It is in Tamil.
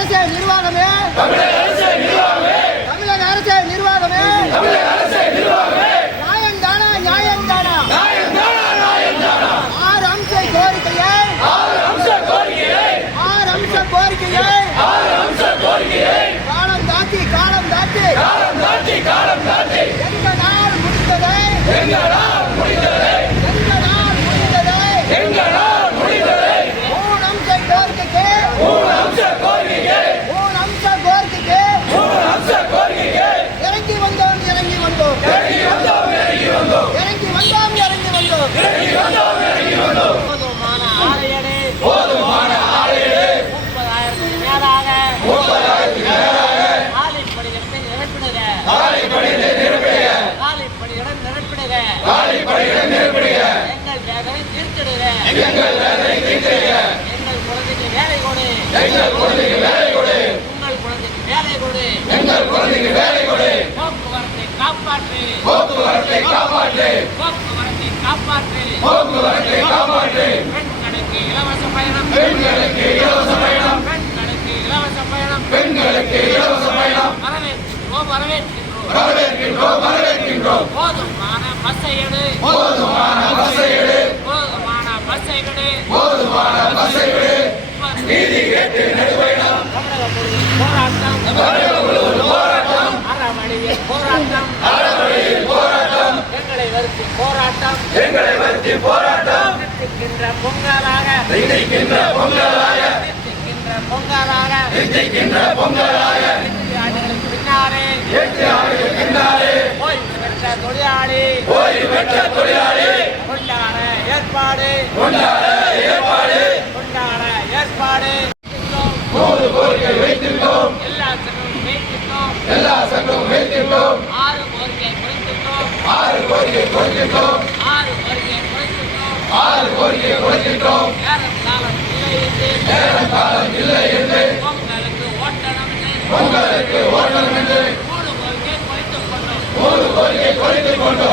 அரசே நிர்வாகமே வேதனை தீர்த்திடுக எங்கள் வேதனை தீர்த்திடுக எங்கள் குழந்தைக்கு வேலை கொடு. எங்கள் குழந்தைக்கு வேலை கொடு உங்கள் குழந்தைக்கு வேலை கொடு. எங்கள் குழந்தைக்கு வேலை கொடு போக்குவரத்தை காப்பாற்று. போக்குவரத்தை காப்பாற்று. போக்குவரத்தை காப்பாற்று போக்குவரத்தை காப்பாற்று பெண்களுக்கு இலவச பயணம். பெண்களுக்கு இலவச பயணம். பெண்களுக்கு இலவச பயணம் பெண்களுக்கு இலவச பயணம் வரவேற்கின்றோம் வரவேற்கின்றோம். வரவேற்கின்றோம் வரவேற்கின்றோம் போதுமான பஸ்ஸை எடு போதுமான பஸ்ஸை எடு போதுமான பஸ்ஸை எடு போதுமான நீதி கேட்டு நடுவயணம் போராட்டம் போராட்டம் போராட்டம் போராட்டம் எங்களை வருத்தி போராட்டம் எங்களை வருத்தி போராட்டம் நிற்கின்ற பொங்கலாக நிற்கின்ற பொங்கலாக நிற்கின்ற பொங்கலாக நிற்கின்ற பொங்கலாக ஆண்டுகளுக்கு பின்னாலே எட்டு ஆண்டுகளுக்கு பின்னாலே ஓய்வு பெற்ற தொழிலாளி ஓய்வு பெற்ற தொழிலாளி கொண்டாட ஏற்பாடு கொண்டாட ஏற்பாடு கொண்டாட ஏற்பாடு நூறு கோரிக்கை வைத்திருக்கோம் எல்லா சங்கமும் வைத்திருக்கோம் எல்லா சங்கமும் வைத்திருக்கோம் ஆறு கோரிக்கை குறைத்திருக்கோம் ஆறு குறைத்திருக்கோம் ஆறு கோரிக்கை குறைத்திருக்கோம் நேரம் காலம் இல்லை என்று. உங்களுக்கு ஓட்டணும் என்று. மூணு கோரிக்கை குறைத்துக் கொண்டோம்.